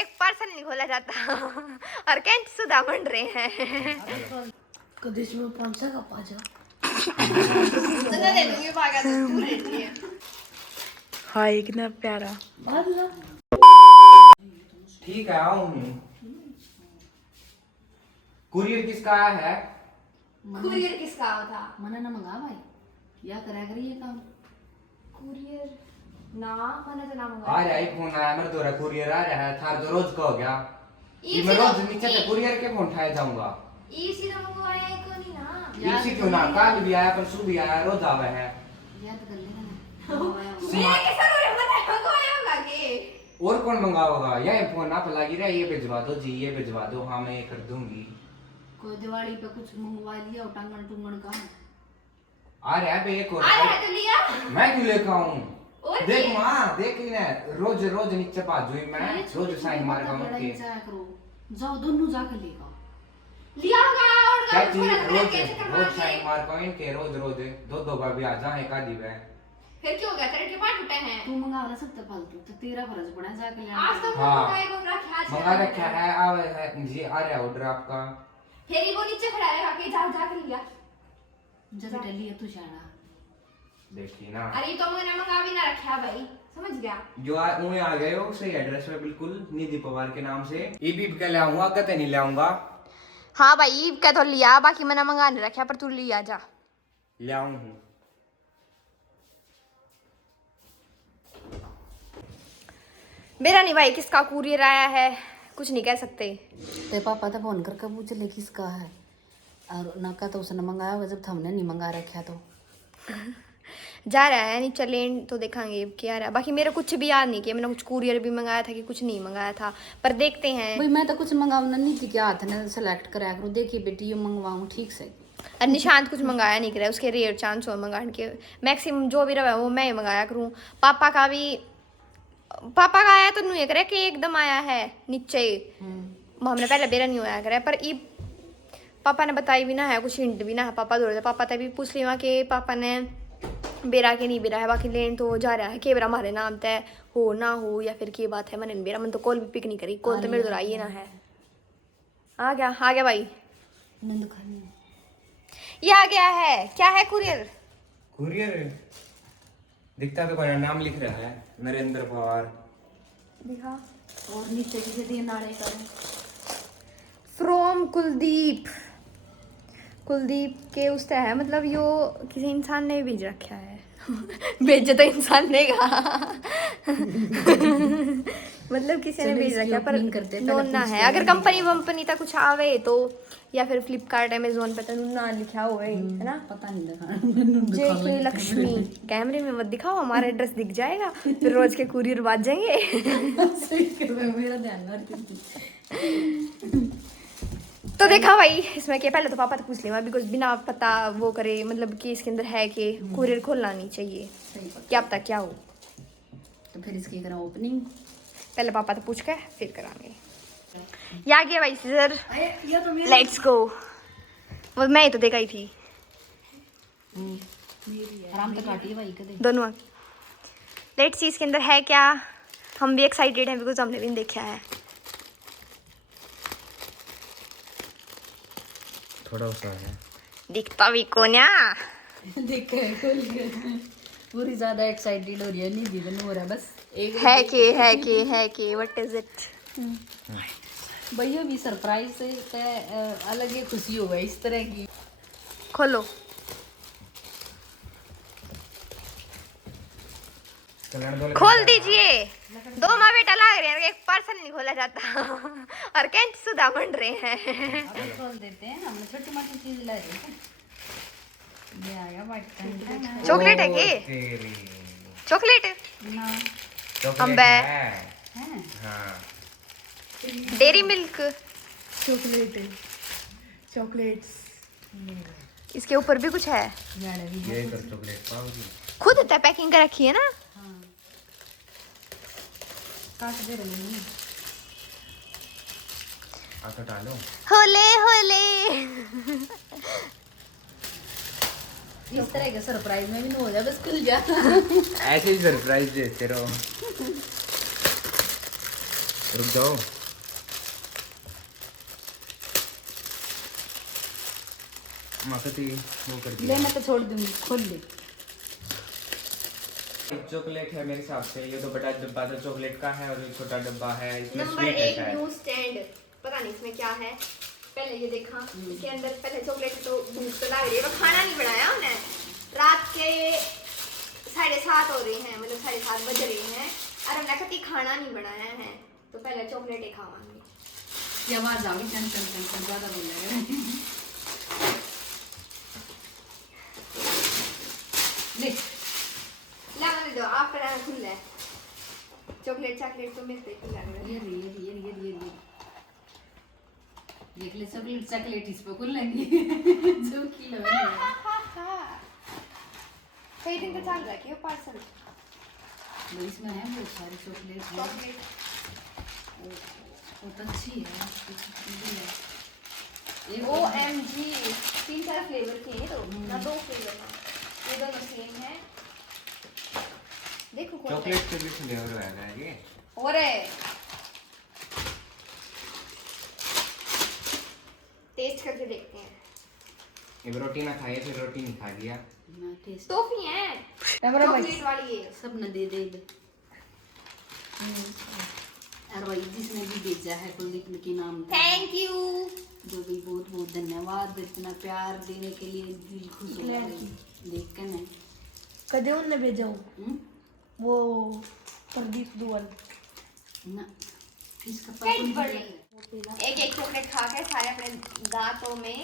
एक पार्सल नहीं खोला जाता और कैंट सुधा बन रहे हैं। कदेश में 500 का पाजा ले लूंगी पागा तो तू रहती है। हाय कितना प्यारा। ठीक है आऊँ। कुरियर किसका आया है? कुरियर किसका था? मना ना मंगा भाई या करा करिए काम कुरियर ना मैंने तो ना आ मंगाया। रहा है फोन आया मेरे द्वारा कुरियर आ रहा है थार तो रोज का हो गया। ये मैं तो- रोज नीचे से कुरियर के फोन उठाया जाऊंगा। इसी तो मंगवाया है को नहीं ना। इसी क्यों ना कल भी आया परसों भी आया रोज आवा है। याद कर लेना ना मेरे के साथ और मंगवाया होगा के। और कौन मंगाओगा? ये फोन आप लगी रहा ये भिजवा दो जी ये भिजवा दो। हाँ मैं ये कर दूंगी। कोई दिवाली पे कुछ मंगवा लिया टांगन टूंगन का आ रहा है बे एक और। आ रहा है तो लिया। मैं क्यों लेकर आऊं? और देख क्या? माँ देख ना रोज रोज नीचे बाजू मैं रोज साइन मार का उनके करो जाओ दोनों जाके लेगा लिया होगा और क्या तो चीज पूरा रोज कैसे करवा रोज के? साइन मार का इनके रोज रोज दो बार भी आ जा एक आधी वे। फिर क्यों हो गया तेरे के पास टूटे हैं? तू मंगा ना सकते फालतू तो तेरा फर्ज पड़ा जाके ले आज तो हाँ। मंगाए को रखा आज मंगा रखा है आवे है जी आ रहा है ऑर्डर आपका। फिर ही वो नीचे खड़ा रहेगा कि जा जा के लिया। जब टली तू शाना देखिए ना अरे तो मैंने मंगा भी ना रखा भाई समझ गया। जो आ गए हो सही एड्रेस पे बिल्कुल निधि पवार के नाम से। ईबी के ले आऊंगा कते नहीं ले आऊंगा। हाँ भाई ईब का तो लिया बाकी मैंने मंगा नहीं रखा पर तू लिया जा। ले आऊं हूं। मेरा नहीं भाई किसका कुरियर आया है कुछ नहीं कह सकते। ते पापा तो फोन करके पूछ ले किसका है और नका तो उसने मंगाया होगा जब हमने नहीं मंगा रखा तो जा रहा है नीचे लेन तो देखेंगे क्या रहा है। बाकी मेरा कुछ भी याद नहीं किया मैंने कुछ कुरियर भी मंगाया था कि कुछ नहीं मंगाया था पर देखते हैं। भाई मैं तो कुछ मंगाऊँ नहीं थी क्या हाथ ने सेलेक्ट कराया करूँ देखिए बेटी ये मंगवाऊँ ठीक से। और निशांत कुछ मंगाया नहीं करे उसके रेयर चांस हो मंगाने के मैक्सिमम जो भी रहा वो मैं ही मंगाया करूँ। पापा का पापा का आया तो नहीं करे कि एकदम आया है नीचे हमने पहले बेरा नहीं होया करे पर ई पापा ने बताई भी ना है कुछ हिंट भी ना है। पापा दौड़े पापा तभी पूछ लिया कि पापा ने बेरा के नहीं बेरा है बाकी लेन तो जा रहा है कि बेरा हमारे नाम तय हो ना हो या फिर की बात है मैंने बेरा मन तो कॉल भी पिक नहीं करी कॉल तो मेरे द्वारा ये ना है। आ गया भाई ये आ गया है। क्या है कुरियर? कुरियर दिखता तो कोई नाम लिख रहा है नरेंद्र पवार। दिखा और नीचे किसी दिन नाड़े का फ्रॉम कुलदीप के उस तरह है मतलब यो किसी इंसान ने भेज रखा है भेजे तो इंसान ने कहा मतलब किसी ने भेज रखा है पर नोन ना है। अगर कंपनी तक कुछ आवे तो या फिर फ्लिपकार्ट अमेजोन पे तो ना लिखा हुआ है ना पता नहीं देखा जे के लक्ष्मी कैमरे में मत दिखाओ हमारा एड्रेस दिख जाएगा फिर रोज के कुरियर बाज जाएंगे। मेरा ध्यान तो देखा भाई इसमें क्या पहले तो पापा तो पूछ लिया बिकॉज बिना पता वो करे मतलब कि इसके अंदर है कि कुरियर खोलना नहीं चाहिए क्या पता क्या हो। तो फिर इसकी करा ओपनिंग पहले पापा तो पूछ के फिर करांगे। या गया भाई सीजर लेट्स गो वो मैं ही तो देखा ही थी आराम से काटिए भाई कदे दोनों। लेट्स सी इसके अंदर है क्या। हम भी एक्साइटेड हैं बिकॉज हमने भी नहीं देखा है। थोड़ा सा है दिखता भी कौन देख पूरी ज्यादा एक्साइटेड हो रही है नहीं दीदी हो रहा है बस एक है के व्हाट इज इट। भैया भी सरप्राइज से अलग ही खुशी होगा इस तरह की। खोलो खोल दीजिए। दो माँ बेटा लाग रहे हैं एक पार्सल नहीं खोला जाता और कैंट सुधा बन रहे हैं। खोल देते हैं हमने छोटी मोटी चीज ला रही है। ये आ गया वाइट चॉकलेट है के चॉकलेट अम्बे है हाँ डेरी मिल्क चॉकलेट्स इसके ऊपर भी कुछ है। ये कर चॉकलेट पाओगी खुद इतना पैकिंग कर रखी है ना। हाँ काट दे रही हूँ आटा डालो। होले होले इस तरह के सरप्राइज में भी नहीं हो जाए बस खुल जा। ऐसे ही सरप्राइज देते रहो। रुक जाओ। माकती वो कर ले दिया। मैं तो छोड़ दूंगी, खोल ले। चॉकलेट है मेरे हिसाब से, ये तो बड़ा डब्बा तो चॉकलेट का है और ये छोटा डब्बा है, इसमें नंबर स्वीट है 1 शायद। न्यू स्टैंड, पता नहीं इसमें क्या है। पहले ये देखा, इसके अंदर पहले चॉकलेट तो भूख तो लग रही है, पर खाना नहीं बनाया उन्हें। रात के 7:30 हो रहे हैं, मतलब 7:30 बज रहे हैं और हमने कभी खाना नहीं बनाया है, तो पहले चॉकलेट ही खावांगे। ये आवाज आ गई, चल चल चल चल, ज्यादा बोल रहा है। ले लगाने दो, आप पर खुल है चॉकलेट। चॉकलेट तो मेरे पे ही लग रहा है। ये देख ले, चॉकलेट चॉकलेट इस पे खुल लेंगी। जो किलो है। कई दिन तो चल रहा है कि वो पार्सल भाई इसमें है बहुत सारे चॉकलेट है। चॉकलेट। बहुत अच्छी है, एक OMG 3-4 फ्लेवर के हैं, तो ना 2 फ्लेवर ना, ये दोनों सेम है। देखो कौन सा चॉकलेट के भी फ्लेवर आएगा ये। है। और टेस्ट करके देखते हैं। एक रोटी ना खाइए, फिर रोटी नहीं खा गया। ना टेस्ट टॉफी है चॉकलेट वाली है। सब न दे दे। और भाई जिसने भी भेजा है कुलदीप के नाम पे, थैंक यू। जो भी बहुत बहुत धन्यवाद, इतना प्यार देने के लिए दिल खुश हो गया देख के। मैं कदे उनने भेजा हो वो प्रदीप दुआल ना इसका Cadbury। पता एक चॉकलेट खा के सारे अपने दांतों में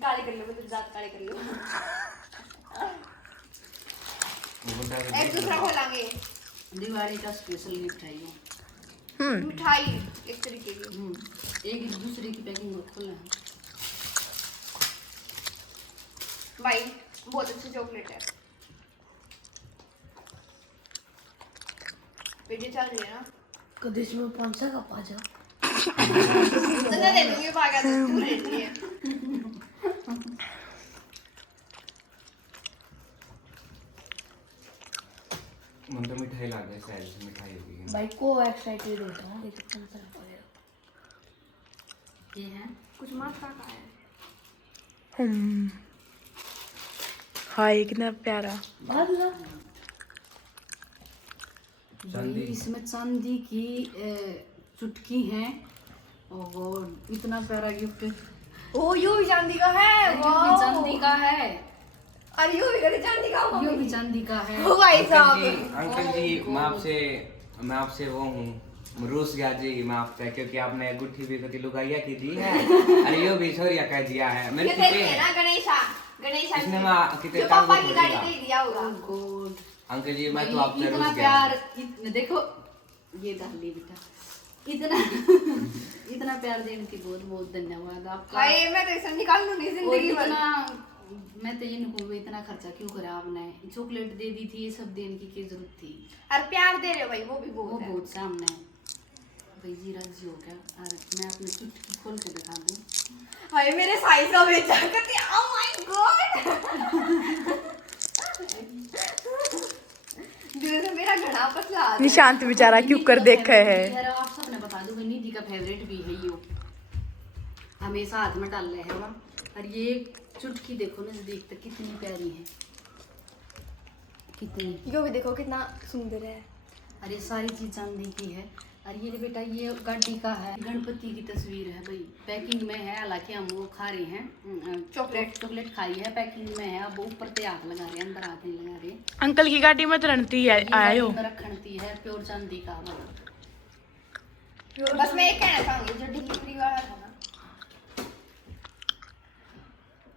काले कर लो, मतलब दांत काले कर लो। वो बंदा एक दूसरा खोलेंगे। दिवाली का स्पेशल गिफ्ट है ये। मिठाई एक तरीके की। एक दूसरे की पैकिंग खोला है। भाई बहुत अच्छी चॉकलेट है। वीडियो चल रही है ना, कदे इसमें 500 का पाजा तो दे दूंगी, भागा तो तू रहती है। मन तो मिठाई ला गया, शायद मिठाई होगी। भाई को एक्साइटेड होता हूँ, लेकिन 500 का पाजा ये है कुछ मात्रा का है। हाय कितना प्यारा। भाई इसमें चांदी की चुटकी है और इतना प्यारा गिफ्ट। ओ यो भी चांदी का है। ये भी चांदी का है, अरे यो भी करे चांदी का हो। ये भी चांदी का है। ओ भाई अंकल साहब, जी, अंकल जी, मैं आपसे वो हूँ, रूस गया जी मैं आपसे, क्योंकि आपने गुट्ठी भी कति लुगाइया की दी है। अरे यो भी छोरिया कह दिया है मेरे ये को देखते हैं ना गणेशा इसने मैं कितने जो टाइम पापा को की छोड़ गाड़ी दिया। दे दिया होगा। गॉड अंकल जी मैं तो भाई आपसे इतना रूस गया। प्यार देखो ये डाल ली बेटा, इतना इतना प्यार देने की बहुत बहुत धन्यवाद आपका। भाई मैं तो इसे निकाल लूंगी और जिंदगी भर। इतना मैं तो ये नहीं कहूँगी इतना खर्चा क्यों करा आपने, चॉकलेट दे दी थी, ये सब देने की क्या जरूरत थी। और प्यार दे रहे हो भाई, वो भी वो बहुत है। बहुत सामने है भाई जी, राजी हो गया। और मैं अपनी चुटकी खोल के दिखा दूँ। भाई मेरे साइज का बेचा करते, ओह माय गॉड। दिल से मेरा घड़ा पतला आ गया। निशांत बेचारा क्यों कर देख रहे है। यार आप सबने बता दूं भाई, निधि का फेवरेट भी है यो, हमेशा हाथ में डाल रहे हैं वो। और ये चुटकी देखो नजदीक तक कितनी प्यारी है, कितनी। यो भी देखो कितना सुंदर है। और ये सारी चीज चांदी की है। और ये बेटा ये गाड़ी का है, गणपति की तस्वीर है भाई, पैकिंग में है। हालांकि हम वो खा रहे हैं चॉकलेट खाई है, पैकिंग में है। अब ऊपर पे हाथ लगा रहे हैं, अंदर हाथ नहीं लगा रहे। अंकल की गाड़ी में तुरंत ही आयो। रखती है प्योर चांदी का वाला। बस मैं एक कहना चाहूंगी, जो डिलीवरी वाला था ना,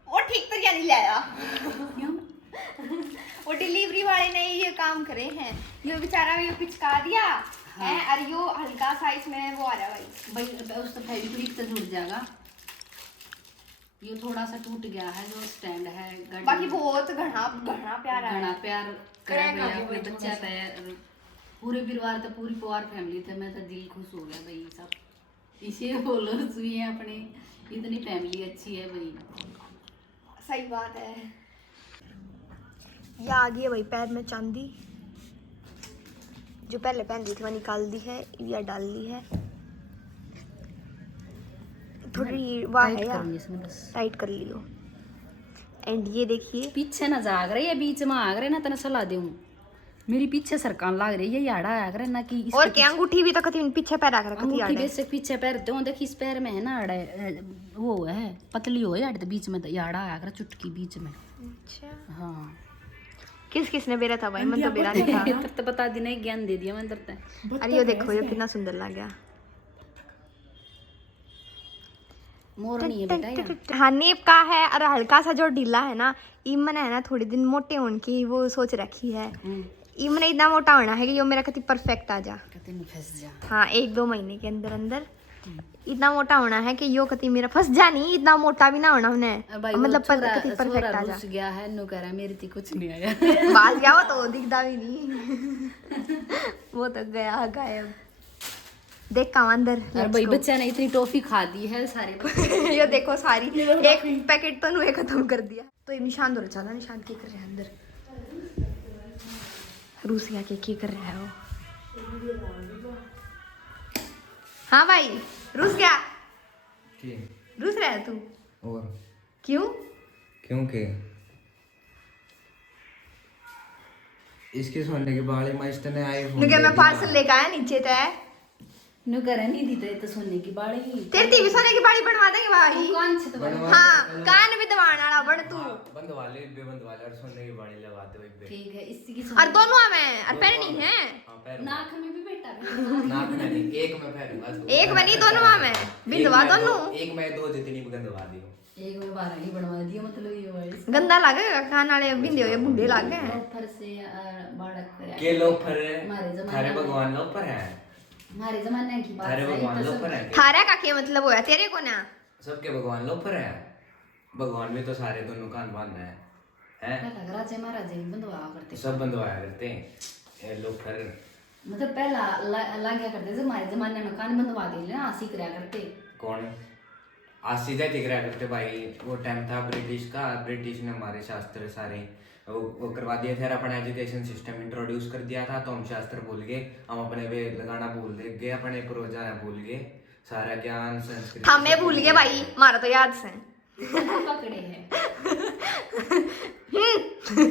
वो ठीक तरीका नहीं लाया। क्यों? वो डिलीवरी वाले ने ये काम करे हैं, ये बेचारा ये पिचका दिया है। और यो हल्का सा इसमें वो आ रहा है भाई। भाई उस तो फेविक्विक से जुड़ जाएगा। ये थोड़ा सा टूट गया है जो स्टैंड है गाड़ी बाकी में। बहुत घना प्यारा है। घना प्यार क्रैक करे आ भाई, गया अपने भाई बच्चा पे पूरे परिवार तो पूरी परिवार फैमिली थे। मैं तो दिल खुश हो गया भाई सब इसे बोलो सुई है अपने, इतनी फैमिली अच्छी है भाई। सही बात है। ये आ गई है भाई पैर में चांदी। जो पहले पहन ली थी वो निकाल दी है या डाल ली है। थोड़ी वाह है टाइट यार, करूंगी इसमें बस। टाइट कर लियो। एंड ये देखिए पीछे ना जाग रही है, बीच में आग रहे ना, तेने सलाह दूं मेरी पीछे सरकान लाग रही है, याड़ा आग रहा ना कि और क्या अंगूठी भी तो कभी पीछे पैर रख रखी अंगूठी है। बेशक पीछे पैरते हो, देखी इस पैर में है ना आड़ा वो है पतली हो यार, तो बीच में तो याड़ा आग रहा चुटकी बीच में। अच्छा हाँ किस किसने बेरा था भाई, मन तो बेरा नहीं था। तब तो बता दी नहीं, ज्ञान दे दिया मैं तरता। अरे ये देखो ये कितना सुंदर लग गया। मोरनी है बेटा यार। हाँ नेप का है, और हल्का सा जो ढीला है ना, इमन है ना थोड़ी दिन मोटे होने की वो सोच रखी है। इमन इतना मोटा होना है कि यो मेरा कति परफेक्ट आ जा। कहते हैं फंस जा। हाँ 1-2 महीने के अंदर अंदर इतना मोटा होना है कि यो कति मेरा फंस जा, नहीं इतना मोटा भी ना होना उन्हें, भाई मतलब छोरा परफेक्ट आ जा। रुस गया है, नु कह रहा मेरे थी कुछ नहीं आया। बाज गया वो तो दिखता भी नहीं। वो तो गया गायब। देख का अंदर। अरे भाई बच्चा ने इतनी टॉफी खा दी है सारे बच्चे। ये देखो सारी एक पैकेट तो नुए खत्म कर दिया। तो ये निशान दो चला, निशान क्या कर रहे हैं अंदर, रूस गया क्या कर रहा है वो। हाँ भाई रूस गया, रूस रहा है तू और क्यों? क्योंकि इसके सोने के बाल में इसने आईफोन क्योंकि मैं पार्सल लेकर आया नीचे तय। नु कह रहा नहीं दी तो सोने की बाड़ी तेरी भी सोने की बाड़ी बनवा देंगे भाई। कौन से तो हाँ कान भी दबाने वाला बन तू। बंद वाले बेबंद वाले और सोने की बाड़ी लगाते हुए बे। ठीक है इसी की और दोनों में और पैर नहीं है, हाँ पैर नाक में भी बेटा नाक में नहीं, एक में पैरूंगा तो एक में नहीं दोनों में बिंदवा दोनों। एक में 2 जितनी भी गंदवा दियो। एक में 12 ही बनवा दिया, मतलब ये वाइस गंदा लगेगा कान वाले बिंदे हुए बुढ़े लग गए हैं। ऊपर से बाड़क करे के लोग पर हमारे जमाने थारे में- भगवान लोग पर है, हमारे जमाने की बात थारे है, भगवान तो लोग सब- पर है, थारा का क्या मतलब होया तेरे को ना? सबके भगवान लोग पर है। भगवान भी तो सारे दोनों कान बांध है हैं, पहला राजे महाराजे भी बंधवा करते, सब बंधवाया करते हैं ये लोग पर। मतलब पहला लाग्या करते थे, हमारे जमाने में कान बंधवा दे ना सीख रहा करते। कौन आज सीधा दिख रहा करते भाई, वो टाइम था ब्रिटिश का, ब्रिटिश ने हमारे शास्त्र सारे वो करवा दिए थे, अपना एजुकेशन सिस्टम इंट्रोड्यूस कर दिया था, तो हम शास्त्र भूल गए, हम अपने वेद लगाना भूल गए, अपने पूर्वजा भूल गए, सारा ज्ञान संस्कृति हमें भूल गए भाई, मारा तो याद से। पकड़े हैं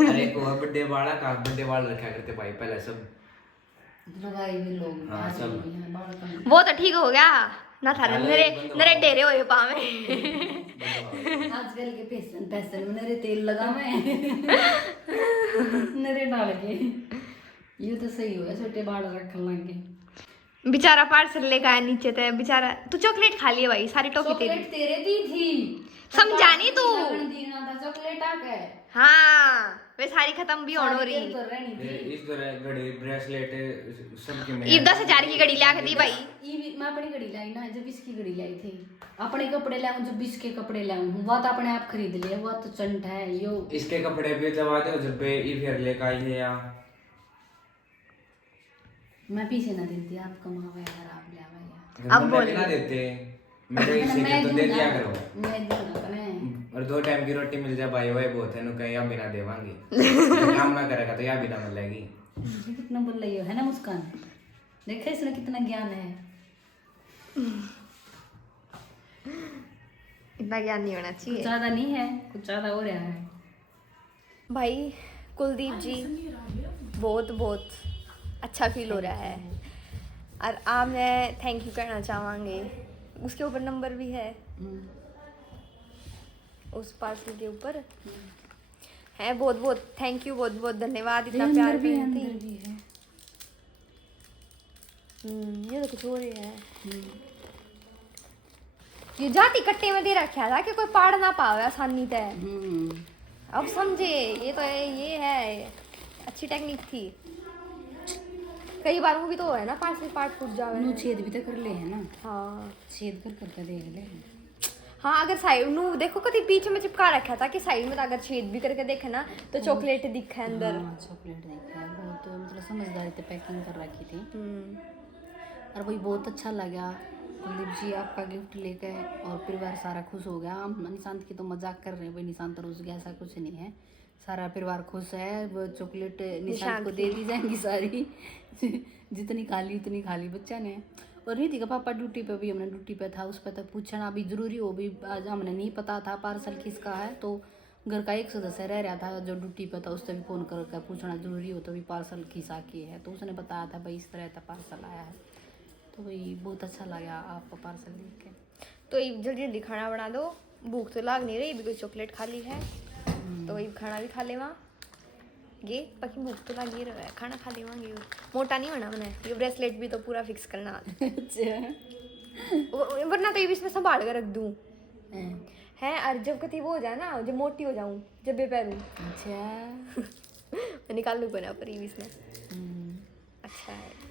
अरे को बड्डे वाला का बड्डे वाल रखा करते भाई पहले सब लगाई भी लोग हाँ, आज सब। भी हैं, बाल कम। वो तो ठीक हो गया ना थारे पहले मेरे बंद मेरे हुआ। डेरे हुए पावे। आजकल के पैसे में नरे तेल लगा मैं नरे डाल के ये तो सही हुआ, छोटे बाल रख लेंगे। बेचारा पार्सल लेकर आया नीचे ते बेचारा। तू चॉकलेट खा लिए भाई, सारी टॉफी तेरी। चॉकलेट तेरे दी थी, समझानी तू। लगन दीना था चॉकलेट आके। हाँ वे सारी खत्म भी होने सारी रही। तेरे तो रहनी थी। इस तरह घड़ी ब्रेसलेट सबके में ये 10,000 की घड़ी ला के दी भाई। ये भी मैं अपनी घड़ी लाई ना, जब इसकी घड़ी लाई थी अपने कपड़े लाऊं, जब इसके कपड़े लाऊं वो तो अपने आप खरीद लिया, वो तो चंट है यो। इसके कपड़े भी दबा दो जब पे ई फिर लेकर आई है या मैं पीछे ना देती, आप कमावे यार, आप ले आवे अब बोल। ना देते मेरे हिस्से के तो दे दिया करो, मैं दूंगा कने। और 2 टाइम की रोटी मिल जाए भाई वही बहुत है, नु कहीं या बिना देवांगे काम ना करेगा तो या बिना मिलेगी। ये कितना बोल रही हो है ना मुस्कान, देखा इसमें कितना ज्ञान है। इतना ज्ञान नहीं होना कुछ चाहिए ज्यादा नहीं है, कुछ ज्यादा हो रहा है। भाई। कुलदीप जी बहुत बहुत अच्छा फील हो रहा है, और आप मैं थैंक यू कहना चाहूँगी। उसके ऊपर नंबर भी है, उस पार्सल के ऊपर है। बहुत बहुत थैंक यू, बहुत बहुत धन्यवाद इतना प्यार भी करने अंदर की। भी है। ये तो कुछ हो रही है। ये जाति कट्टे में दे रखा था कि कोई पाड़ ना पावे आसानी से। अब समझे, ये तो ये है अच्छी टेक्निक थी। कई बार वो भी तो है ना पार्सल पार्ट टूट जावे। नु छेद भी तो कर ले है ना, हाँ छेद कर करके देख ले। हाँ अगर साइड नु देखो कभी बीच में चिपका रखा था कि साइड में अगर छेद भी करके देखे ना तो चॉकलेट दिखे अंदर। हाँ, चॉकलेट देखा है, बहुत मतलब समझदारी से पैकिंग कर रखी थी। और वही बहुत अच्छा लगा कुलदीप जी आपका गिफ्ट लेकर, और परिवार सारा खुश हो गया। हम निशांत की तो मजाक कर रहे हैं भाई, निशांत रोज गया ऐसा कुछ नहीं है, सारा परिवार खुश है। वो चॉकलेट निशांत निशांत को दे दी जाएंगी सारी जितनी खा ली उतनी खा ली बच्चा ने। और रीति का पापा ड्यूटी पे, भी हमने ड्यूटी पे था, उस पर तक पूछना भी जरूरी हो, भी आज हमने नहीं पता था पार्सल किसका है, तो घर का एक सदस्य रह रहा था जो ड्यूटी पे था, उससे भी फ़ोन करके पूछना जरूरी हो तो भी पार्सल किसा की है, तो उसने बताया था भाई इस तरह का पार्सल आया है। तो वही बहुत अच्छा लगा आपका पार्सल देख के। तो ये जल्दी जल्दी खाना बना दो, भूख तो लाग नहीं रही बिकॉज चॉकलेट खा ली है, तो वही खाना भी खा लेवा। ये पकी भूख तो लगी रहा है, खाना खा लेवांगे। मोटा नहीं होना मैंने, ये ब्रेसलेट भी तो पूरा फिक्स करना वरना तो ये भी इसमें संभाल कर रख दूँ है। और जब कभी वो हो जाए ना, जब मोटी हो जाऊँ, जब भी पहनूँ अच्छा मैं निकाल लूँ बना पर ये भी इसमें अच्छा है।